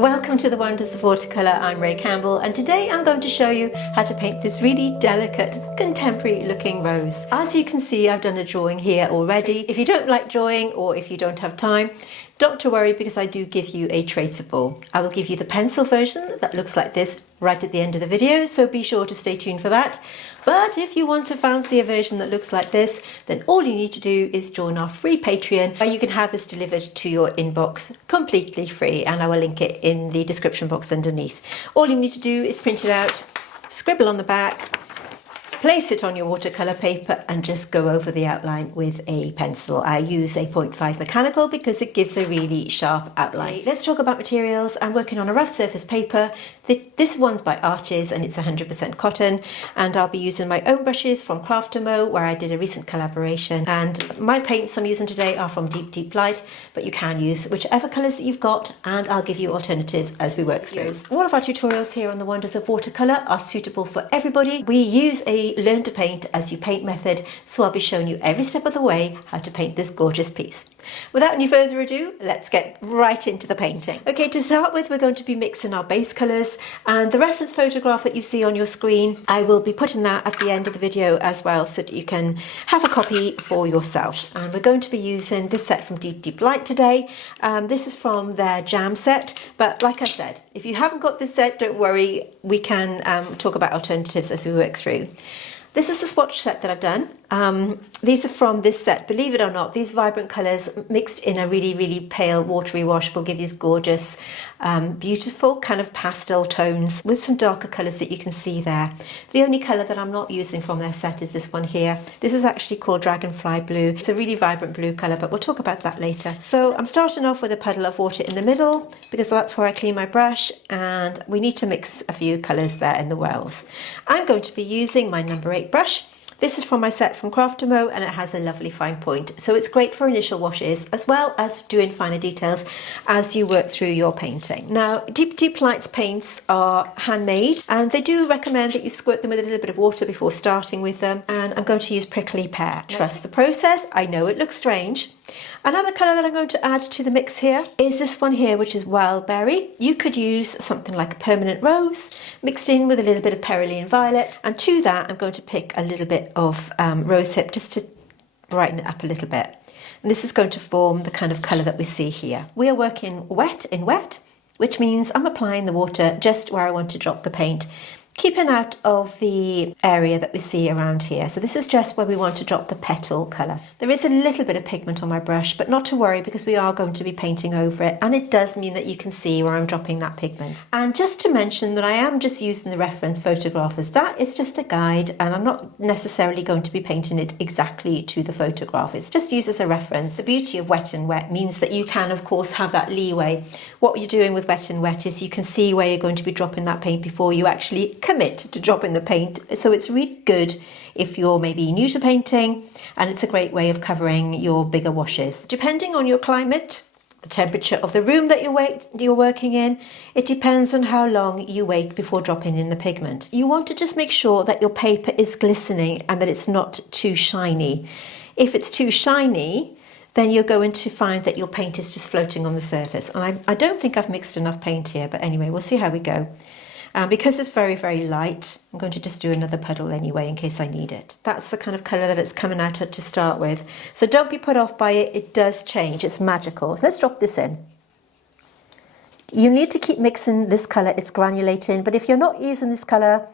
Welcome to the Wonders of Watercolor. I'm Ray Campbell, and today I'm going to show you how to paint this really delicate contemporary looking rose. As you can see, I've done a drawing here already. If you don't like drawing or if you don't have time, don't to worry, because I do give you a traceable. I will give you the pencil version that looks like this right at the end of the video, so be sure to stay tuned for that. But if you want to fancy a version that looks like this, then all you need to do is join our free Patreon, where you can have this delivered to your inbox completely free, and I will link it in the description box underneath. All you need to do is print it out, scribble on the back, place it on your watercolor paper and just go over the outline with a pencil. I use a 0.5 mechanical because it gives a really sharp outline. Let's talk about materials. I'm working on a rough surface paper. This one's by Arches and it's 100% cotton, and I'll be using my own brushes from Craftamo, where I did a recent collaboration, and my paints I'm using today are from Deep Light, but you can use whichever colours that you've got, and I'll give you alternatives as we work through. All of our tutorials here on the Wonders of Watercolor are suitable for everybody. We use a learn to paint as you paint method, so I'll be showing you every step of the way how to paint this gorgeous piece. Without any further ado, let's get right into the painting. Okay, to start with, we're going to be mixing our base colours, and the reference photograph that you see on your screen, I will be putting that at the end of the video as well, so that you can have a copy for yourself. And we're going to be using this set from Deep Light today. This is from their Jam set, but like I said, if you haven't got this set, don't worry, we can talk about alternatives as we work through. This is the swatch set that I've done. These are from this set. Believe it or not, these vibrant colours mixed in a really pale watery wash will give these gorgeous, beautiful kind of pastel tones with some darker colours that you can see there. The only colour that I'm not using from their set is this one here. This is actually called Dragonfly Blue. It's a really vibrant blue colour, but we'll talk about that later. So I'm starting off with a puddle of water in the middle, because that's where I clean my brush, and we need to mix a few colours there in the wells. I'm going to be using my number 8 brush. This is from my set from Craftamo, and it has a lovely fine point. So it's great for initial washes as well as doing finer details as you work through your painting. Now, Deep Light's paints are handmade, and they do recommend that you squirt them with a little bit of water before starting with them. And I'm going to use Prickly Pear. Trust the process. I know it looks strange. Another colour that I'm going to add to the mix here is this one here, which is Wild Berry. You could use something like a Permanent Rose mixed in with a little bit of Cerulean Violet, and to that I'm going to pick a little bit of Rosehip just to brighten it up a little bit. And this is going to form the kind of colour that we see here. We are working wet in wet, which means I'm applying the water just where I want to drop the paint, keeping out of the area that we see around here. So this is just where we want to drop the petal colour. There is a little bit of pigment on my brush, but not to worry, because we are going to be painting over it, and it does mean that you can see where I'm dropping that pigment. And just to mention that I am just using the reference photograph as that. It's just a guide, and I'm not necessarily going to be painting it exactly to the photograph. It's just used as a reference. The beauty of wet and wet means that you can, of course, have that leeway. What you're doing with wet and wet is you can see where you're going to be dropping that paint before you actually commit to dropping the paint. So it's really good if you're maybe new to painting, and it's a great way of covering your bigger washes. Depending on your climate, the temperature of the room that you're working in, it depends on how long you wait before dropping in the pigment. You want to just make sure that your paper is glistening and that it's not too shiny. If it's too shiny, then you're going to find that your paint is just floating on the surface. And I don't think I've mixed enough paint here, but anyway, we'll see how we go. Because it's very light, I'm going to just do another puddle anyway in case I need it. That's the kind of colour that it's coming out at to start with. So don't be put off by it. It does change. It's magical. So let's drop this in. You need to keep mixing this colour. It's granulating. But if you're not using this colour,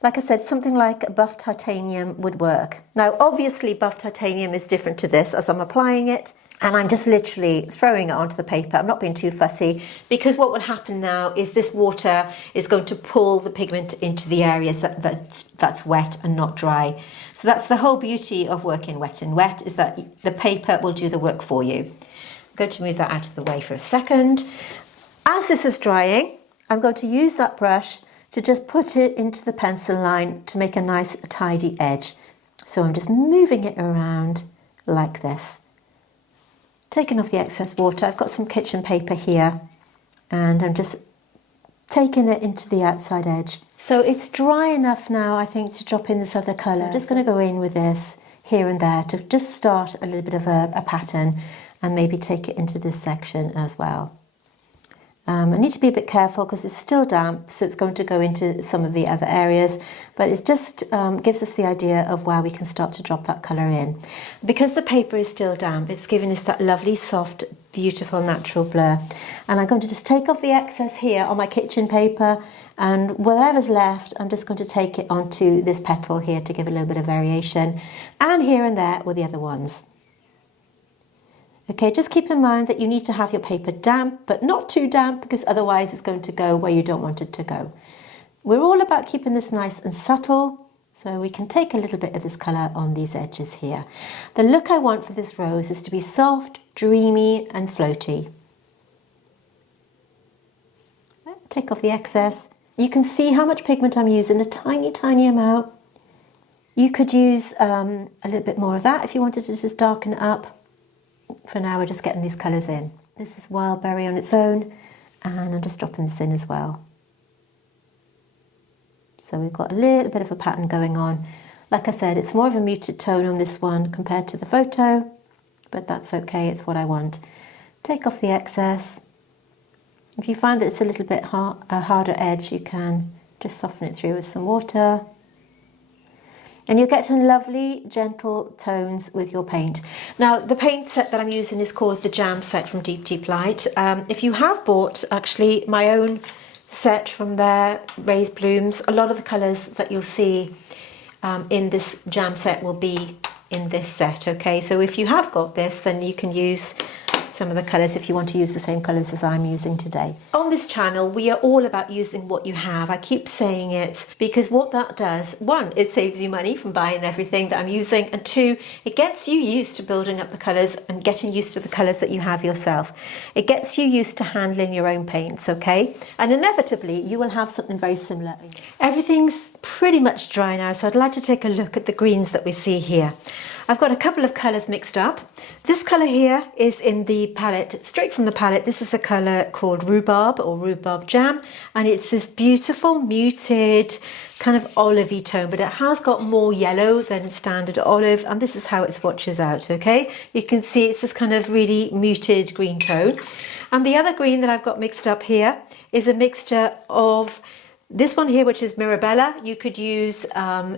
like I said, something like buff titanium would work. Now, obviously, buff titanium is different to this as I'm applying it. And I'm just literally throwing it onto the paper. I'm not being too fussy, because what will happen now is this water is going to pull the pigment into the areas that's wet and not dry. So that's the whole beauty of working wet and wet, is that the paper will do the work for you. I'm going to move that out of the way for a second. As this is drying, I'm going to use that brush to just put it into the pencil line to make a nice tidy edge. So I'm just moving it around like this. Taking off the excess water. I've got some kitchen paper here, and I'm just taking it into the outside edge. So it's dry enough now, I think, to drop in this other colour. So I'm just going to go in with this here and there to just start a little bit of a pattern, and maybe take it into this section as well. I need to be a bit careful because it's still damp, so it's going to go into some of the other areas, but it just gives us the idea of where we can start to drop that colour in. Because the paper is still damp, it's giving us that lovely, soft, beautiful, natural blur. And I'm going to just take off the excess here on my kitchen paper, and whatever's left, I'm just going to take it onto this petal here to give a little bit of variation, and here and there with the other ones. Okay, just keep in mind that you need to have your paper damp, but not too damp, because otherwise it's going to go where you don't want it to go. We're all about keeping this nice and subtle, so we can take a little bit of this colour on these edges here. The look I want for this rose is to be soft, dreamy and floaty. Take off the excess. You can see how much pigment I'm using, a tiny, tiny amount. You could use a little bit more of that if you wanted to just darken it up. For now, we're just getting these colours in. This is wild berry on its own, and I'm just dropping this in as well. So we've got a little bit of a pattern going on. Like I said, it's more of a muted tone on this one compared to the photo, but that's okay, it's what I want. Take off the excess. If you find that it's a little bit a harder edge, you can just soften it through with some water. And you'll get some lovely, gentle tones with your paint. Now, the paint set that I'm using is called the Jam set from Deep Deep Light. If you have bought, actually, my own set from their Raised Blooms, a lot of the colours that you'll see in this Jam set will be in this set, okay? So if you have got this, then you can use some of the colours if you want to use the same colours as I'm using today. On this channel, we are all about using what you have. I keep saying it because what that does, one, it saves you money from buying everything that I'm using, and two, it gets you used to building up the colours and getting used to the colours that you have yourself. It gets you used to handling your own paints, okay? And inevitably, you will have something very similar. Everything's pretty much dry now, so I'd like to take a look at the greens that we see here. I've got a couple of colours mixed up. This colour here is in the palette, straight from the palette. This is a colour called Rhubarb or Rhubarb Jam, and it's this beautiful muted kind of olivey tone, but it has got more yellow than standard olive, and this is how it swatches out, okay? You can see it's this kind of really muted green tone. And the other green that I've got mixed up here is a mixture of this one here, which is Mirabella. You could use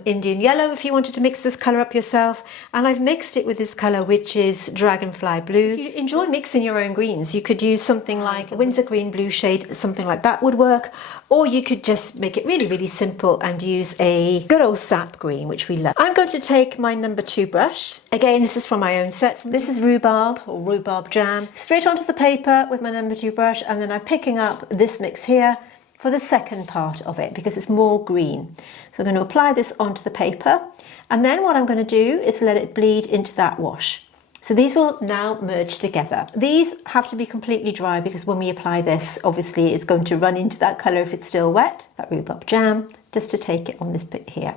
Indian yellow if you wanted to mix this colour up yourself. And I've mixed it with this colour, which is Dragonfly Blue. If you enjoy mixing your own greens, you could use something like a Windsor Green blue shade, something like that would work. Or you could just make it really, really simple and use a good old sap green, which we love. I'm going to take my number 2 brush. Again, this is from my own set. This is Rhubarb or Rhubarb Jam. Straight onto the paper with my number 2 brush, and then I'm picking up this mix here for the second part of it because it's more green. So I'm going to apply this onto the paper, and then what I'm going to do is let it bleed into that wash. So these will now merge together. These have to be completely dry because when we apply this, obviously it's going to run into that colour if it's still wet, that Rhubarb Jam, just to take it on this bit here.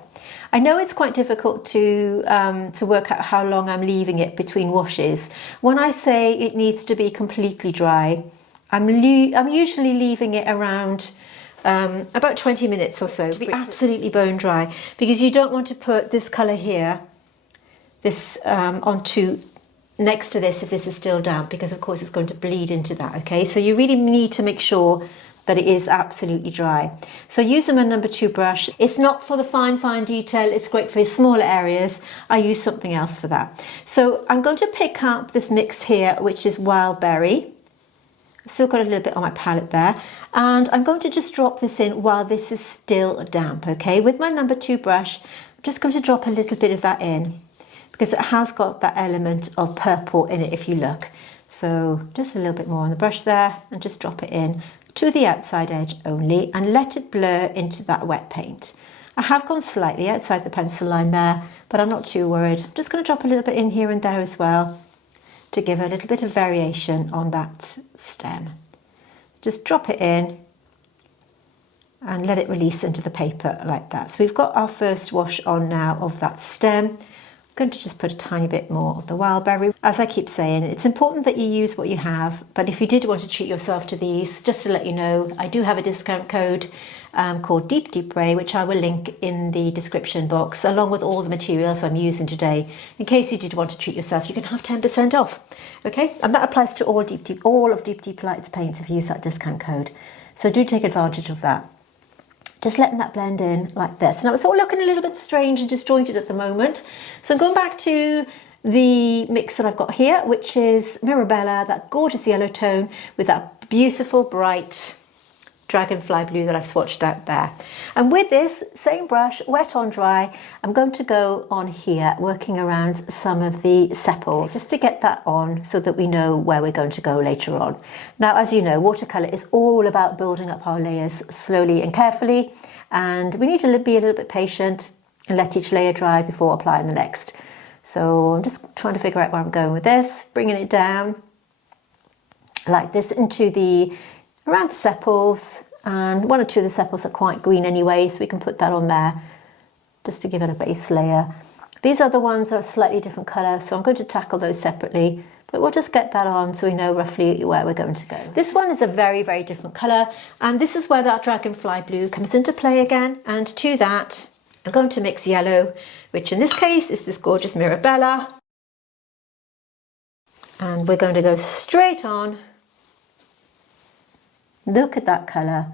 I know it's quite difficult to work out how long I'm leaving it between washes. When I say it needs to be completely dry, I'm usually leaving it around about 20 minutes or so to be absolutely bone dry, because you don't want to put this colour here, this onto next to this if this is still damp, because of course it's going to bleed into that, okay? So you really need to make sure that it is absolutely dry. So using my number 2 brush, it's not for the fine detail, it's great for smaller areas. I use something else for that. So I'm going to pick up this mix here, which is Wild Berry. I've still got a little bit on my palette there, and I'm going to just drop this in while this is still damp, okay? With my number 2 brush, I'm just going to drop a little bit of that in because it has got that element of purple in it if you look. So just a little bit more on the brush there, and just drop it in to the outside edge only and let it blur into that wet paint. I have gone slightly outside the pencil line there, but I'm not too worried. I'm just going to drop a little bit in here and there as well to give a little bit of variation on that stem. Just drop it in and let it release into the paper like that. So we've got our first wash on now of that stem. I'm going to just put a tiny bit more of the wild berry. As I keep saying, it's important that you use what you have, but if you did want to treat yourself to these, just to let you know, I do have a discount code called Deep Ray, which I will link in the description box, along with all the materials I'm using today. In case you did want to treat yourself, you can have 10% off. Okay, and that applies to all of Deep Light's paints if you use that discount code. So do take advantage of that. Just letting that blend in like this. Now it's all looking a little bit strange and disjointed at the moment. So I'm going back to the mix that I've got here, which is Mirabella, that gorgeous yellow tone with that beautiful bright dragonfly blue that I've swatched out there. And with this same brush, wet on dry, I'm going to go on here working around some of the sepals just to get that on so that we know where we're going to go later on. Now, as you know, watercolor is all about building up our layers slowly and carefully, and we need to be a little bit patient and let each layer dry before applying the next. So I'm just trying to figure out where I'm going with this, bringing it down like this into around the sepals, and one or two of the sepals are quite green anyway, so we can put that on there just to give it a base layer. These other ones are a slightly different colour, so I'm going to tackle those separately, but we'll just get that on so we know roughly where we're going to go. This one is a very, very different colour, and this is where that dragonfly blue comes into play again. And to that, I'm going to mix yellow, which in this case is this gorgeous Mirabella, and we're going to go straight on. Look at that colour.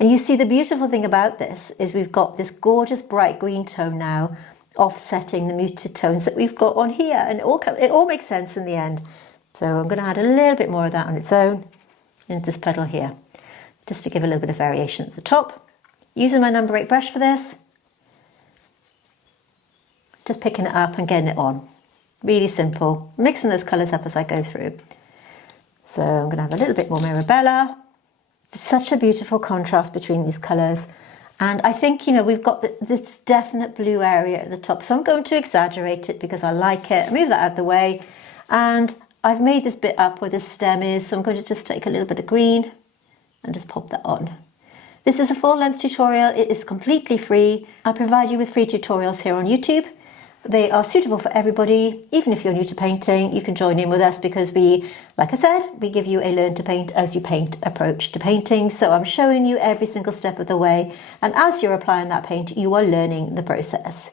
And you see, the beautiful thing about this is we've got this gorgeous bright green tone now offsetting the muted tones that we've got on here, and it all makes sense in the end. So I'm going to add a little bit more of that on its own into this petal here, just to give a little bit of variation at the top. Using my number 8 brush for this, just picking it up and getting it on. Really simple, mixing those colours up as I go through. So I'm going to have a little bit more Mirabella. Such a beautiful contrast between these colours, and I think, you know, we've got this definite blue area at the top, so I'm going to exaggerate it because I like it. Move that out of the way, and I've made this bit up where the stem is, so I'm going to just take a little bit of green and just pop that on. This is a full-length tutorial. It is completely free. I provide you with free tutorials here on YouTube. They are suitable for everybody. Even if you're new to painting, you can join in with us because we, like I said, we give you a learn to paint as you paint approach to painting. So I'm showing you every single step of the way, and as you're applying that paint, you are learning the process.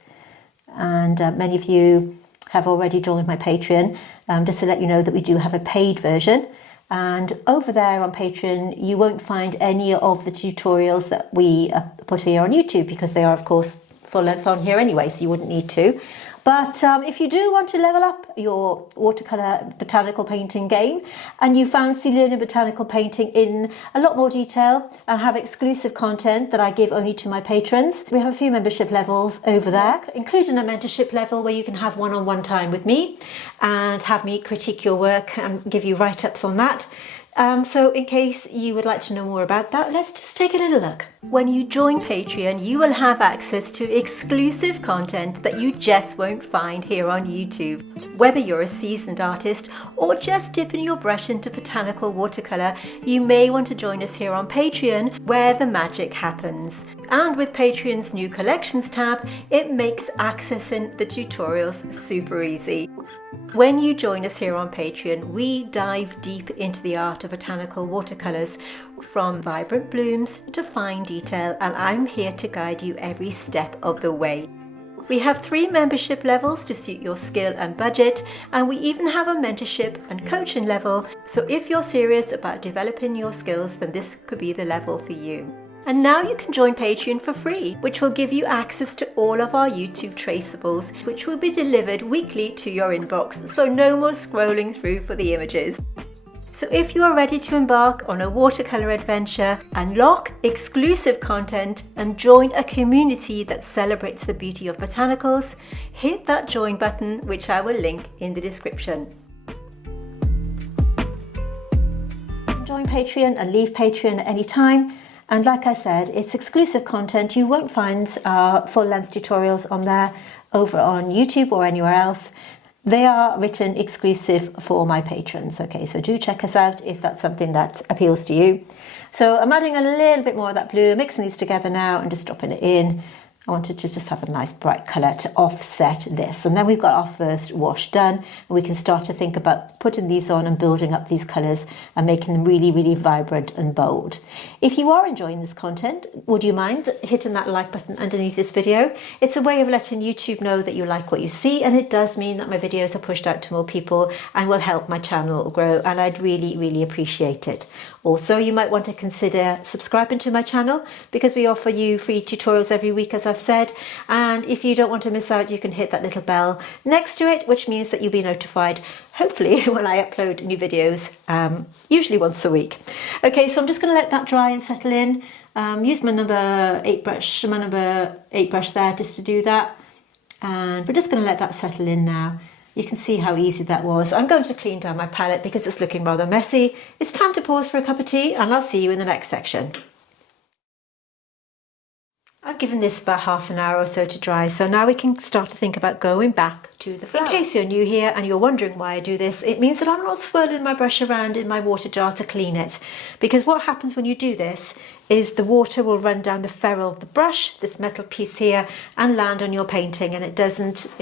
And many of you have already joined my Patreon, just to let you know that we do have a paid version. And over there on Patreon, you won't find any of the tutorials that we put here on YouTube because they are, of course, full length on here anyway, so you wouldn't need to. But if you do want to level up your watercolour botanical painting game, and you fancy learning botanical painting in a lot more detail and have exclusive content that I give only to my patrons, we have a few membership levels over there, including a mentorship level where you can have one-on-one time with me and have me critique your work and give you write-ups on that. So in case you would like to know more about that, let's just take a little look. When you join Patreon, you will have access to exclusive content that you just won't find here on YouTube. Whether you're a seasoned artist or just dipping your brush into botanical watercolour, you may want to join us here on Patreon, where the magic happens. And with Patreon's new collections tab, it makes accessing the tutorials super easy. When you join us here on Patreon, we dive deep into the art of botanical watercolours, from vibrant blooms to fine detail, and I'm here to guide you every step of the way. We have 3 membership levels to suit your skill and budget, and we even have a mentorship and coaching level, so if you're serious about developing your skills, then this could be the level for you. And now you can join Patreon for free, which will give you access to all of our YouTube traceables, which will be delivered weekly to your inbox, so no more scrolling through for the images. So if you are ready to embark on a watercolour adventure, unlock exclusive content, and join a community that celebrates the beauty of botanicals, hit that join button, which I will link in the description. Join Patreon and leave Patreon at any time. And like I said, it's exclusive content. You won't find full-length tutorials on there over on YouTube or anywhere else. They are written exclusive for my patrons. Okay, so do check us out if that's something that appeals to you. So I'm adding a little bit more of that blue, mixing these together now and just dropping it in. I wanted to just have a nice bright colour to offset this. And then we've got our first wash done, and we can start to think about putting these on and building up these colours and making them really, really vibrant and bold. If you are enjoying this content, would you mind hitting that like button underneath this video? It's a way of letting YouTube know that you like what you see, and it does mean that my videos are pushed out to more people and will help my channel grow, and I'd really, really appreciate it. Also, you might want to consider subscribing to my channel because we offer you free tutorials every week, as I've said. And if you don't want to miss out, you can hit that little bell next to it, which means that you'll be notified, hopefully, when I upload new videos, usually once a week. Okay, so I'm just going to let that dry and settle in. Use my number 8 brush there just to do that. And we're just going to let that settle in now. You can see how easy that was. I'm going to clean down my palette because it's looking rather messy. It's time to pause for a cup of tea, and I'll see you in the next section. I've given this about half an hour or so to dry, so now we can start to think about going back to the flower. In case you're new here and you're wondering why I do this, it means that I'm not swirling my brush around in my water jar to clean it. Because what happens when you do this is the water will run down the ferrule of the brush, this metal piece here, and land on your painting, and it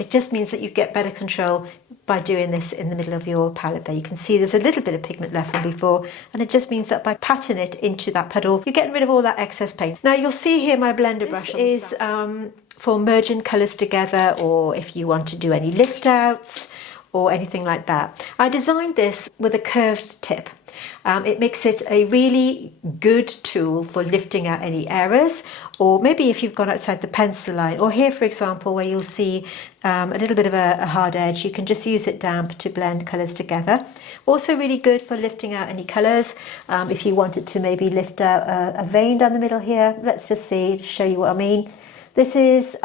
just means that you get better control by doing this in the middle of your palette there. You can see there's a little bit of pigment left from before, and it just means that by patting it into that puddle, you're getting rid of all that excess paint. Now you'll see here my blender brush is for merging colours together, or if you want to do any lift outs or anything like that. I designed this with a curved tip. It makes it a really good tool for lifting out any errors, or maybe if you've gone outside the pencil line, or here for example where you'll see a little bit of a hard edge, you can just use it damp to blend colours together. Also really good for lifting out any colours. If you wanted to maybe lift out a vein down the middle here, let's just see, to show you what I mean. This is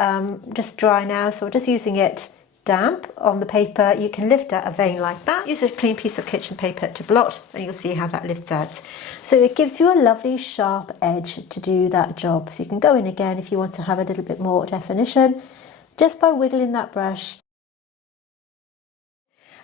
just dry now, so we're just using it damp on the paper. You can lift out a vein like that. Use a clean piece of kitchen paper to blot, and you'll see how that lifts out. So it gives you a lovely sharp edge to do that job. So you can go in again if you want to have a little bit more definition, just by wiggling that brush.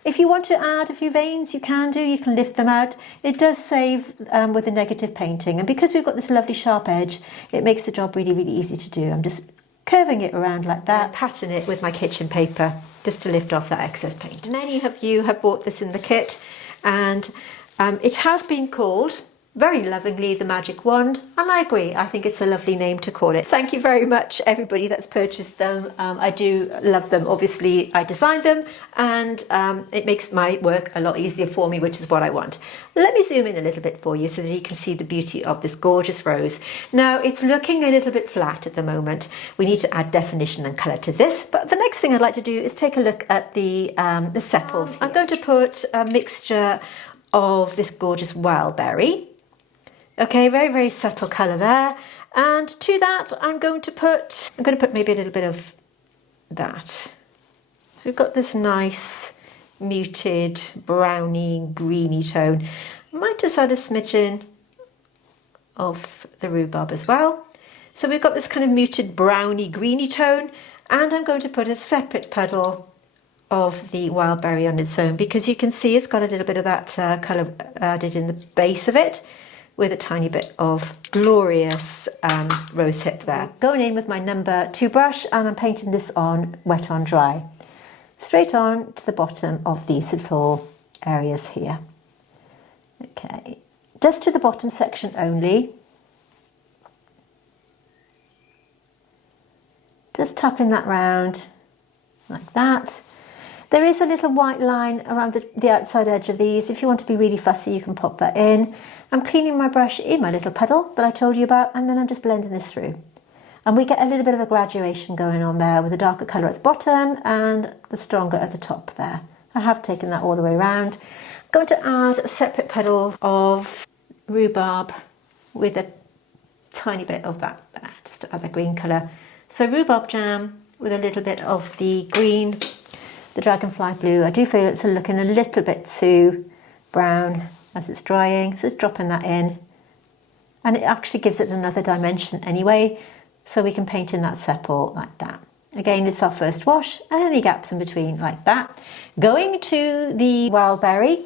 If you want to add a few veins, you can lift them out. It does save with a negative painting, and because we've got this lovely sharp edge, it makes the job really, really easy to do. I'm just curving it around like that, patting it with my kitchen paper just to lift off that excess paint. Many of you have bought this in the kit, and it has been called very lovingly the magic wand, and I agree, I think it's a lovely name to call it. Thank you very much everybody that's purchased them. I do love them. Obviously I designed them, and it makes my work a lot easier for me, which is what I want. Let me zoom in a little bit for you so that you can see the beauty of this gorgeous rose. Now it's looking a little bit flat at the moment. We need to add definition and colour to this, but the next thing I'd like to do is take a look at the sepals here. I'm going to put a mixture of this gorgeous wildberry. Okay, very, very subtle colour there. And to that, I'm going to put maybe a little bit of that. So we've got this nice muted browny, greeny tone. Might just add a smidgen of the rhubarb as well. So we've got this kind of muted browny, greeny tone, and I'm going to put a separate puddle of the wildberry on its own, because you can see it's got a little bit of that colour added in the base of it, with a tiny bit of glorious rose hip there. Going in with my number 2 brush, and I'm painting this on wet on dry. Straight on to the bottom of these little areas here. Okay, just to the bottom section only. Just tapping that round like that. There is a little white line around the outside edge of these. If you want to be really fussy, you can pop that in. I'm cleaning my brush in my little puddle that I told you about, and then I'm just blending this through. And we get a little bit of a graduation going on there, with a darker colour at the bottom and the stronger at the top there. I have taken that all the way around. I'm going to add a separate puddle of rhubarb with a tiny bit of that there, just to add the green colour. So rhubarb jam with a little bit of the green, the dragonfly blue. I do feel it's looking a little bit too brown as it's drying, so just dropping that in, and it actually gives it another dimension anyway, so we can paint in that sepal like that. Again, it's our first wash, and any gaps in between like that. Going to the wildberry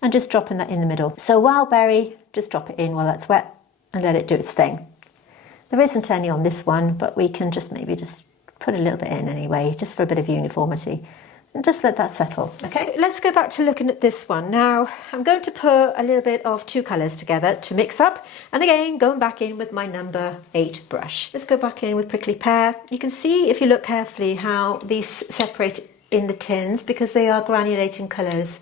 and just dropping that in the middle. So wildberry, just drop it in while that's wet and let it do its thing. There isn't any on this one, but we can just maybe just put a little bit in anyway, just for a bit of uniformity. And just let that settle. Okay, so let's go back to looking at this one. Now, I'm going to put a little bit of two colours together to mix up. And again, going back in with my number 8 brush. Let's go back in with Prickly Pear. You can see, if you look carefully, how these separate in the tins because they are granulating colours.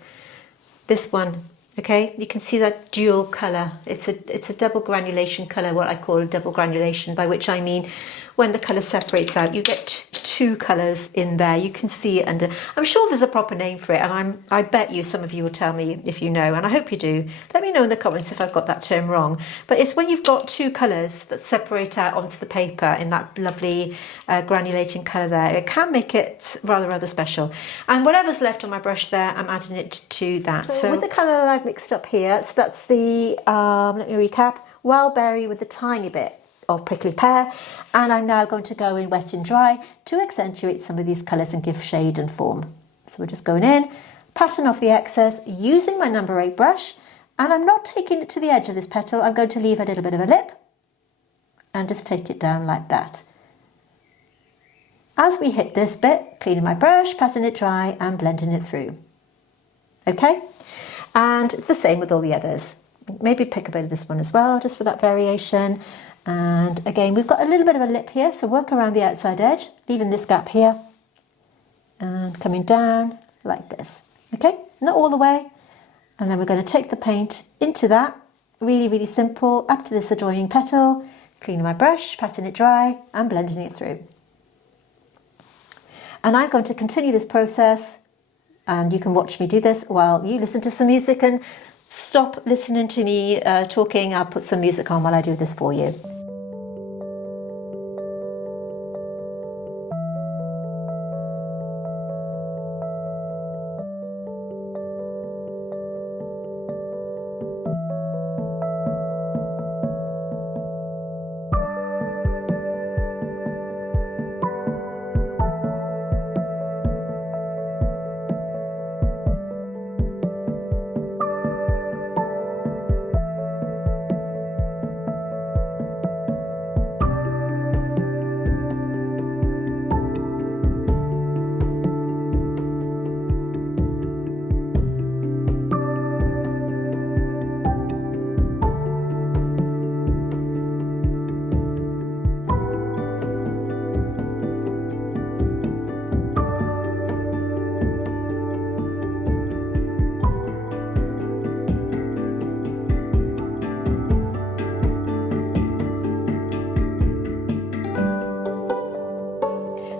This one, okay, you can see that dual colour. It's a double granulation colour, what I call a double granulation, by which I mean when the colour separates out, you get two colours in there. You can see it under, I'm sure there's a proper name for it, and I bet you some of you will tell me if you know, and I hope you do. Let me know in the comments if I've got that term wrong. But it's when you've got two colours that separate out onto the paper in that lovely granulating colour there. It can make it rather special. And whatever's left on my brush there, I'm adding it to that. So with the colour that I've mixed up here, so that's the, let me recap, Wild Berry with a tiny bit of Prickly Pear, and I'm now going to go in Wet and Dry to accentuate some of these colours and give shade and form. So we're just going in, patting off the excess using my number 8 brush, and I'm not taking it to the edge of this petal. I'm going to leave a little bit of a lip and just take it down like that. As we hit this bit, cleaning my brush, patting it dry and blending it through. Okay, and it's the same with all the others. Maybe pick a bit of this one as well, just for that variation. And again, we've got a little bit of a lip here, so work around the outside edge, leaving this gap here and coming down like this. Okay, not all the way. And then we're going to take the paint into that, really simple, up to this adjoining petal, cleaning my brush, patting it dry and blending it through. And I'm going to continue this process, and you can watch me do this while you listen to some music, and stop listening to me talking. I'll put some music on while I do this for you.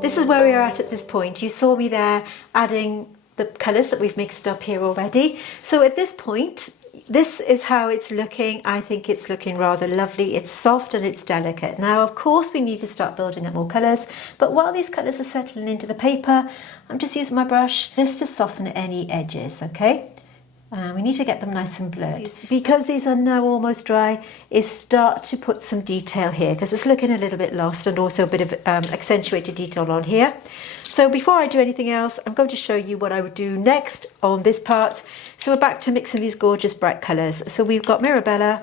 This is where we are at this point. You saw me there adding the colours that we've mixed up here already. So at this point, this is how it's looking. I think it's looking rather lovely. It's soft and it's delicate. Now, of course, we need to start building up more colours, but while these colours are settling into the paper, I'm just using my brush just to soften any edges, okay? We need to get them nice and blurred. Because these are now almost dry, is start to put some detail here, because it's looking a little bit lost, and also a bit of accentuated detail on here. So before I do anything else, I'm going to show you what I would do next on this part. So we're back to mixing these gorgeous bright colours. So we've got Mirabella,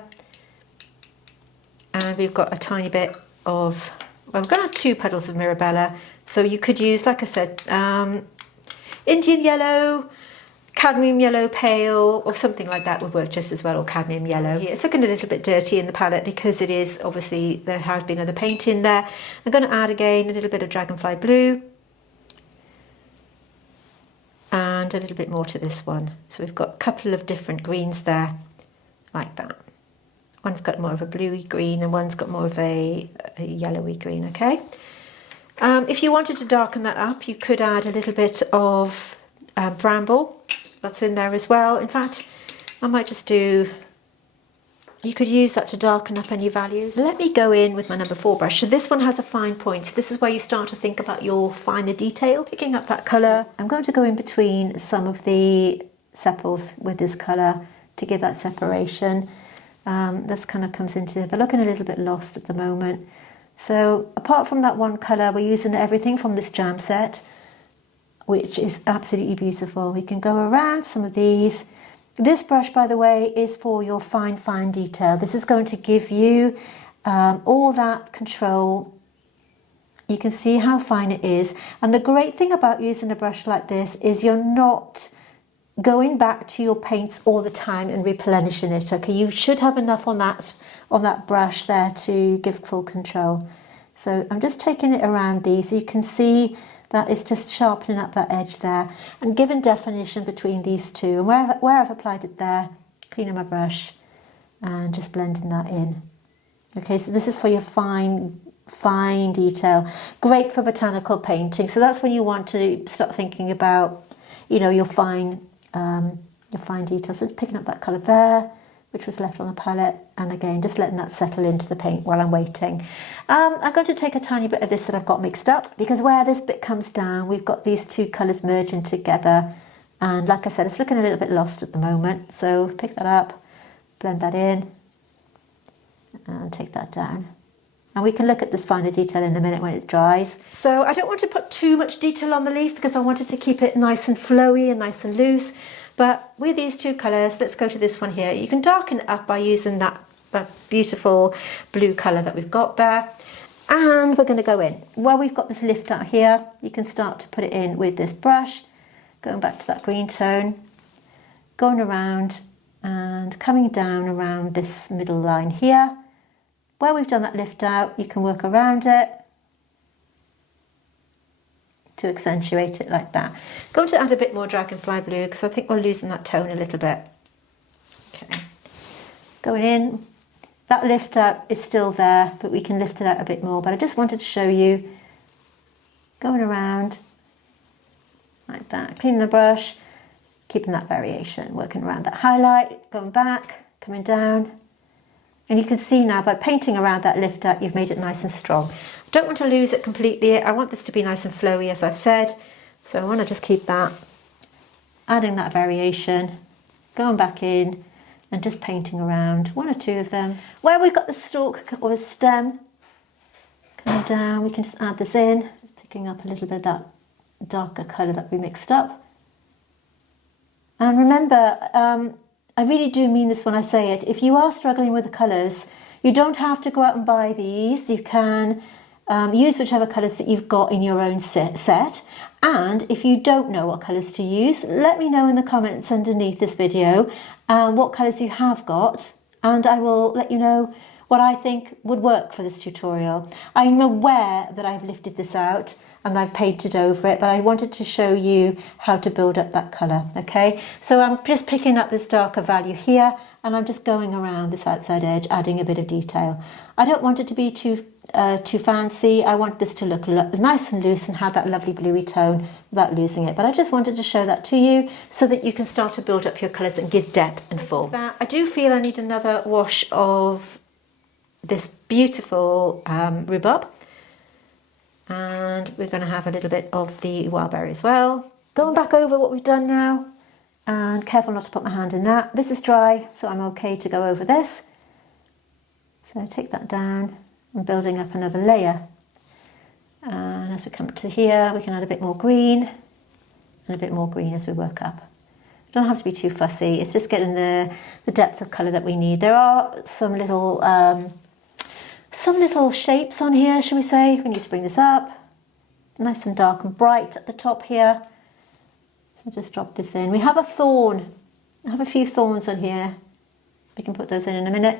and we've got a tiny bit of, well, we're going to have 2 petals of Mirabella. So you could use, like I said, Indian yellow, cadmium yellow pale, or something like that would work just as well, or cadmium yellow. It's looking a little bit dirty in the palette because it is, obviously, there has been other paint in there. I'm going to add again a little bit of dragonfly blue and a little bit more to this one. So we've got a couple of different greens there, like that. One's got more of a bluey green and one's got more of a yellowy green, okay? If you wanted to darken that up, you could add a little bit of bramble. That's in there as well. In fact, I might just do, you could use that to darken up any values. Let me go in with my number 4 brush. So this one has a fine point. So this is where you start to think about your finer detail, picking up that colour. I'm going to go in between some of the sepals with this colour to give that separation. This kind of comes into, they're looking a little bit lost at the moment. So apart from that one colour, we're using everything from this jam set, which is absolutely beautiful. We can go around some of these. This brush, by the way, is for your fine detail. This is going to give you all that control. You can see how fine it is. And the great thing about using a brush like this is you're not going back to your paints all the time and replenishing it. Okay, you should have enough on that brush there to give full control. So I'm just taking it around these. You can see that it's just sharpening up that edge there and giving definition between these two. And where I've applied it there, cleaning my brush and just blending that in. Okay, so this is for your fine detail. Great for botanical painting. So that's when you want to start thinking about, you know, your fine details. So picking up that colour there, which was left on the palette, and again just letting that settle into the paint while I'm waiting. I'm going to take a tiny bit of this that I've got mixed up, because where this bit comes down, we've got these two colours merging together, and like I said, it's looking a little bit lost at the moment. So pick that up, blend that in, and take that down. And we can look at this finer detail in a minute when it dries. So I don't want to put too much detail on the leaf because I wanted to keep it nice and flowy and nice and loose. But with these two colours, let's go to this one here. You can darken it up by using that beautiful blue colour that we've got there. And we're going to go in. While we've got this lift out here, you can start to put it in with this brush, going back to that green tone, going around and coming down around this middle line here. Where we've done that lift out, you can work around it to accentuate it like that. Going to add a bit more dragonfly blue because I think we're losing that tone a little bit. Okay, going in. That lift out is still there, but we can lift it out a bit more. But I just wanted to show you going around like that, cleaning the brush, keeping that variation, working around that highlight, going back, coming down. And you can see now by painting around that lift out, you've made it nice and strong. I don't want to lose it completely. I want this to be nice and flowy, as I've said. So I want to just keep that, adding that variation, going back in and just painting around one or two of them. Where we've got the stalk or the stem coming down, we can just add this in, just picking up a little bit of that darker colour that we mixed up. And remember, I really do mean this when I say it. If you are struggling with the colours, you don't have to go out and buy these. You can use whichever colours that you've got in your own set. And if you don't know what colours to use, let me know in the comments underneath this video what colours you have got, and I will let you know what I think would work for this tutorial. I'm aware that I've lifted this out and I've painted over it, but I wanted to show you how to build up that colour, okay? So I'm just picking up this darker value here and I'm just going around this outside edge, adding a bit of detail. I don't want it to be too fancy. I want this to look nice and loose and have that lovely bluey tone without losing it. But I just wanted to show that to you so that you can start to build up your colours and give depth and form. I do feel I need another wash of this beautiful rhubarb. And we're going to have a little bit of the wild berry as well. Going back over what we've done now, and careful not to put my hand in that. This is dry, so I'm okay to go over this. So take that down and building up another layer. And as we come to here, we can add a bit more green and a bit more green as we work up. Don't have to be too fussy. It's just getting the depth of colour that we need. There are some little shapes on here, shall we say. We need to bring this up. Nice and dark and bright at the top here. So just drop this in. We have a thorn. I have a few thorns on here. We can put those in a minute.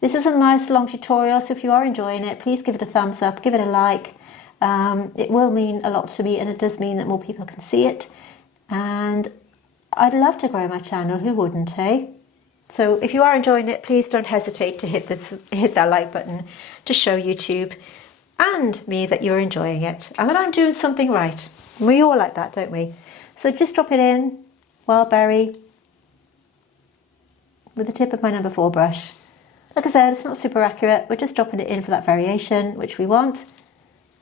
This is a nice long tutorial, so if you are enjoying it, please give it a thumbs up, give it a like. It will mean a lot to me, and it does mean that more people can see it. And I'd love to grow my channel, who wouldn't, hey? So if you are enjoying it, please don't hesitate to hit that like button to show YouTube and me that you're enjoying it and that I'm doing something right. We all like that, don't we? So just drop it in, wild berry, with the tip of my number 4 brush. Like I said, it's not super accurate. We're just dropping it in for that variation, which we want.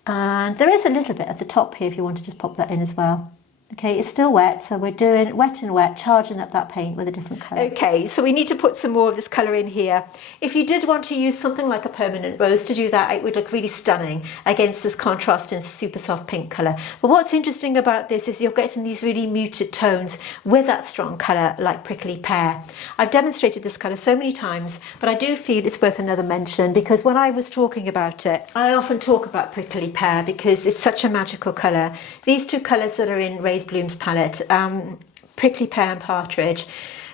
And there is a little bit at the top here if you want to just pop that in as well. Okay, it's still wet, so we're doing wet and wet, charging up that paint with a different colour. Okay, so we need to put some more of this colour in here. If you did want to use something like a permanent rose to do that, it would look really stunning against this contrasting super soft pink colour. But what's interesting about this is you're getting these really muted tones with that strong colour like prickly pear. I've demonstrated this colour so many times, but I do feel it's worth another mention because when I was talking about it, I often talk about prickly pear because it's such a magical colour. These two colours that are in Raised Bloom's palette, prickly pear and partridge,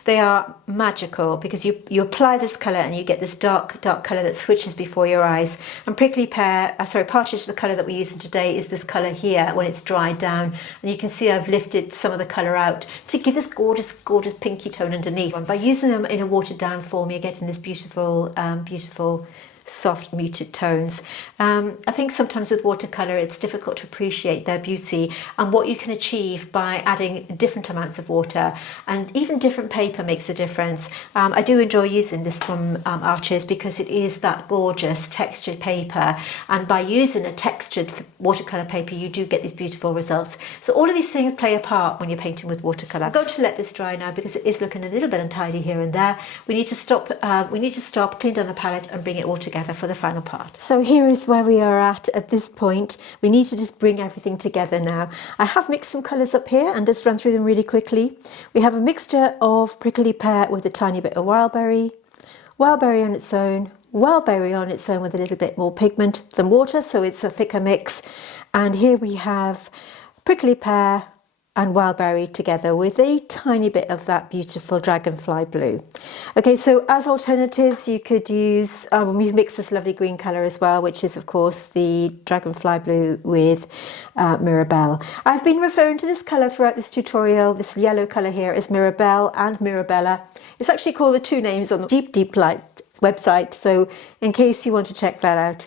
they are magical because you apply this colour and you get this dark colour that switches before your eyes. And prickly pear, partridge, the colour that we're using today is this colour here when it's dried down. And you can see I've lifted some of the colour out to give this gorgeous, gorgeous pinky tone underneath. And by using them in a watered down form, you're getting this beautiful, beautiful soft muted tones. I think sometimes with watercolour it's difficult to appreciate their beauty and what you can achieve by adding different amounts of water, and even different paper makes a difference. I do enjoy using this from Arches because it is that gorgeous textured paper, and by using a textured watercolour paper you do get these beautiful results. So all of these things play a part when you're painting with watercolour. I'm going to let this dry now because it is looking a little bit untidy here and there. We need to stop, clean down the palette and bring it all together for the final part. So here is where we are at this point. We need to just bring everything together now. I have mixed some colours up here and just run through them really quickly. We have a mixture of prickly pear with a tiny bit of wildberry on its own, wildberry on its own with a little bit more pigment than water, so it's a thicker mix. And here we have prickly pear and wildberry together with a tiny bit of that beautiful dragonfly blue. Okay, so as alternatives you could use, we've mixed this lovely green colour as well, which is of course the dragonfly blue with Mirabelle. I've been referring to this colour throughout this tutorial, this yellow colour here, as Mirabelle and Mirabella. It's actually called the two names on the Deep Light website, so in case you want to check that out.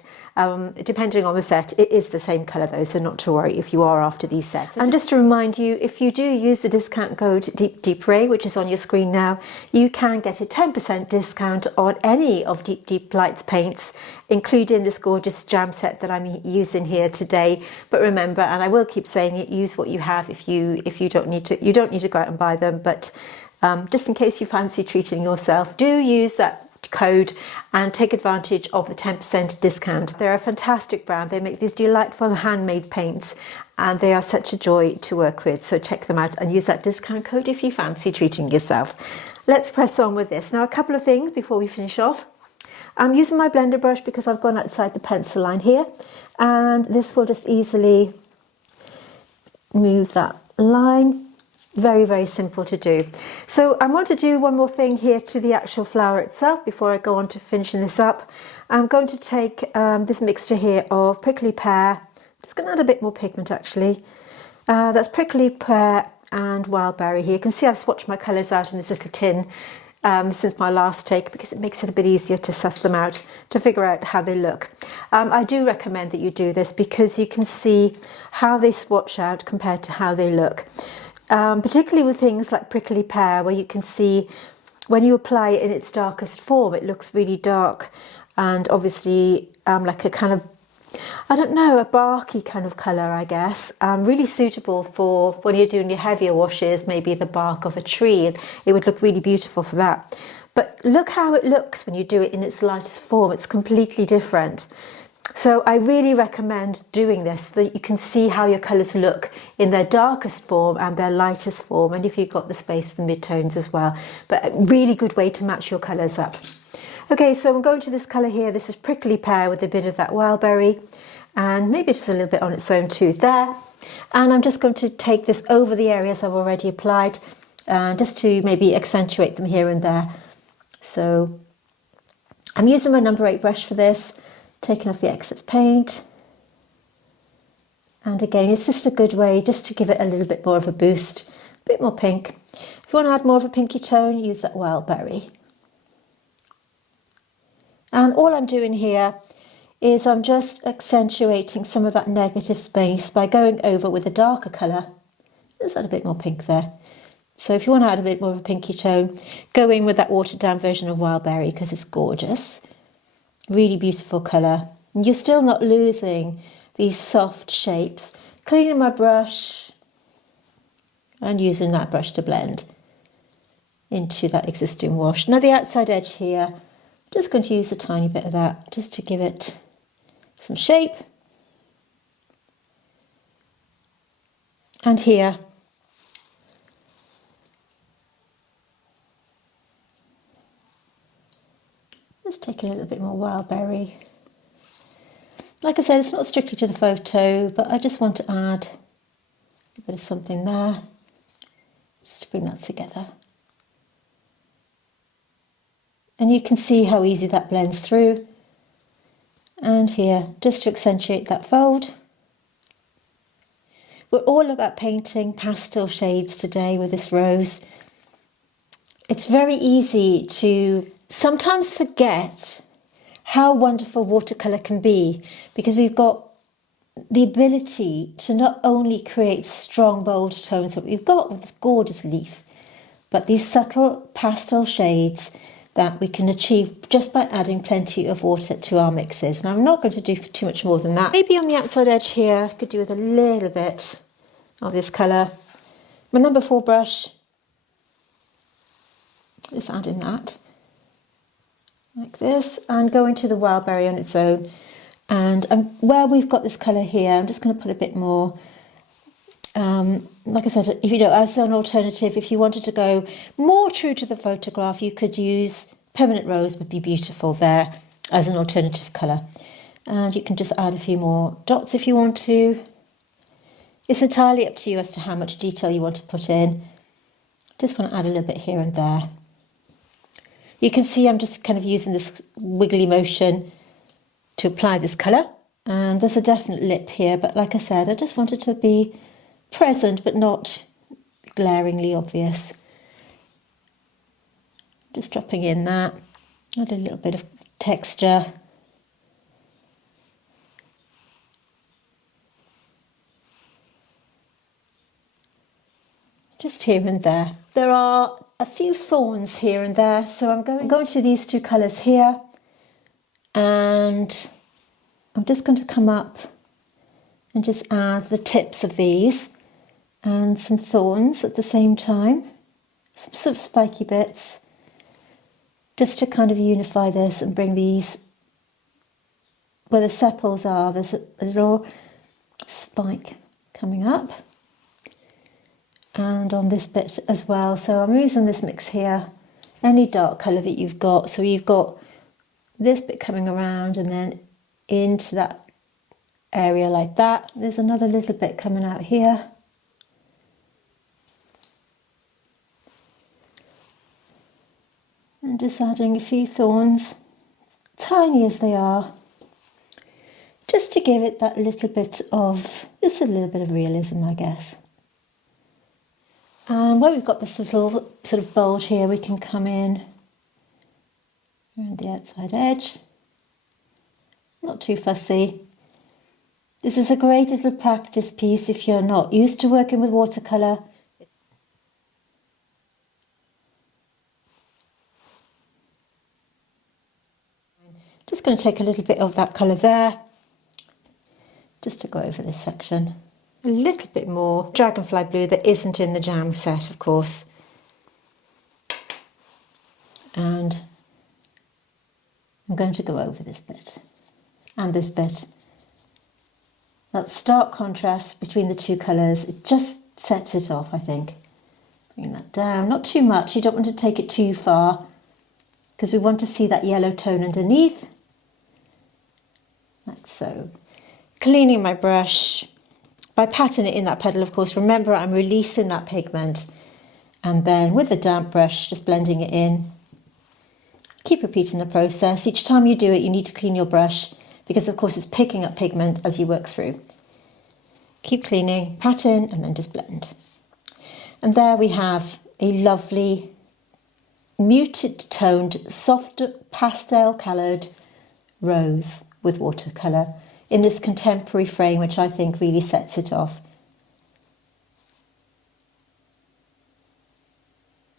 Depending on the set, it is the same colour though, so not to worry if you are after these sets. And just to remind you, if you do use the discount code Deep Ray, which is on your screen now, you can get a 10% discount on any of Deep Light's paints, including this gorgeous jam set that I'm using here today. But remember, and I will keep saying it, use what you have. If you don't need to go out and buy them, but just in case you fancy treating yourself, do use that code and take advantage of the 10% discount. They're a fantastic brand. They make these delightful handmade paints and they are such a joy to work with. So check them out and use that discount code if you fancy treating yourself. Let's press on with this. Now, a couple of things before we finish off. I'm using my blender brush because I've gone outside the pencil line here, and this will just easily move that line. Very, very simple to do. So I want to do one more thing here to the actual flower itself before I go on to finishing this up. I'm going to take this mixture here of prickly pear. Just going to add a bit more pigment actually. That's prickly pear and wildberry here. You can see I've swatched my colours out in this little tin since my last take because it makes it a bit easier to suss them out, to figure out how they look. I do recommend that you do this because you can see how they swatch out compared to how they look. Particularly with things like prickly pear, where you can see when you apply it in its darkest form, it looks really dark and obviously like a kind of, I don't know, a barky kind of colour, I guess. Really suitable for when you're doing your heavier washes, maybe the bark of a tree. It would look really beautiful for that. But look how it looks when you do it in its lightest form. It's completely different. So I really recommend doing this so that you can see how your colours look in their darkest form and their lightest form, and if you've got the space, the midtones as well. But a really good way to match your colours up. Okay, so I'm going to this colour here. This is prickly pear with a bit of that wildberry and maybe just a little bit on its own too there. And I'm just going to take this over the areas I've already applied just to maybe accentuate them here and there. So I'm using my number 8 brush for this. Taking off the excess paint, and again it's just a good way just to give it a little bit more of a boost, a bit more pink. If you want to add more of a pinky tone, use that wildberry. And all I'm doing here is I'm just accentuating some of that negative space by going over with a darker colour. Let's add a bit more pink there. So if you want to add a bit more of a pinky tone, go in with that watered down version of wildberry because it's gorgeous. Really beautiful colour. And you're still not losing these soft shapes. Cleaning my brush, and using that brush to blend into that existing wash. Now the outside edge here, I'm just going to use a tiny bit of that just to give it some shape. And here, just taking a little bit more wild berry. Like I said, it's not strictly to the photo, but I just want to add a bit of something there, just to bring that together. And you can see how easy that blends through. And here, just to accentuate that fold. We're all about painting pastel shades today with this rose. It's very easy to sometimes forget how wonderful watercolour can be, because we've got the ability to not only create strong, bold tones that we've got with this gorgeous leaf, but these subtle pastel shades that we can achieve just by adding plenty of water to our mixes. Now I'm not going to do too much more than that. Maybe on the outside edge here, I could do with a little bit of this colour. My number 4 brush, just adding that like this, and go into the wild berry on its own. And where we've got this colour here, I'm just going to put a bit more. Like I said, if you know, as an alternative, if you wanted to go more true to the photograph, you could use permanent rose, would be beautiful there as an alternative colour. And you can just add a few more dots if you want to. It's entirely up to you as to how much detail you want to put in. Just want to add a little bit here and there. You can see I'm just kind of using this wiggly motion to apply this colour. And there's a definite lip here, but like I said, I just want it to be present but not glaringly obvious. Just dropping in that, add a little bit of texture. Just here and there. There are a few thorns here and there, so I'm going to these 2 colours here, and I'm just going to come up and just add the tips of these and some thorns at the same time, some sort of spiky bits, just to kind of unify this and bring these, where the sepals are, there's a little spike coming up. And on this bit as well. So I'm using this mix here, any dark colour that you've got. So you've got this bit coming around and then into that area like that. There's another little bit coming out here. And just adding a few thorns, tiny as they are, just to give it that little bit of, just a little bit of realism, I guess. And where we've got this little sort of bulge here, we can come in around the outside edge. Not too fussy. This is a great little practice piece if you're not used to working with watercolour. Just going to take a little bit of that colour there, just to go over this section. A little bit more dragonfly blue that isn't in the jam set, of course. And I'm going to go over this bit and this bit. That stark contrast between the 2 colours, it just sets it off, I think. Bring that down, not too much, you don't want to take it too far, because we want to see that yellow tone underneath. Like so. Cleaning my brush. By patting it in that petal, of course, remember I'm releasing that pigment, and then with the damp brush, just blending it in. Keep repeating the process. Each time you do it, you need to clean your brush, because of course it's picking up pigment as you work through. Keep cleaning, pat in, and then just blend. And there we have a lovely, muted toned, soft pastel coloured rose with watercolour in this contemporary frame, which I think really sets it off.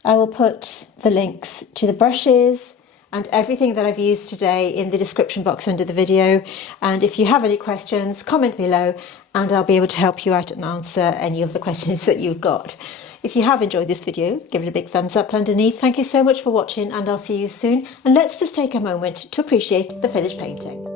I will put the links to the brushes and everything that I've used today in the description box under the video. And if you have any questions, comment below and I'll be able to help you out and answer any of the questions that you've got. If you have enjoyed this video, give it a big thumbs up underneath. Thank you so much for watching, and I'll see you soon. And let's just take a moment to appreciate the finished painting.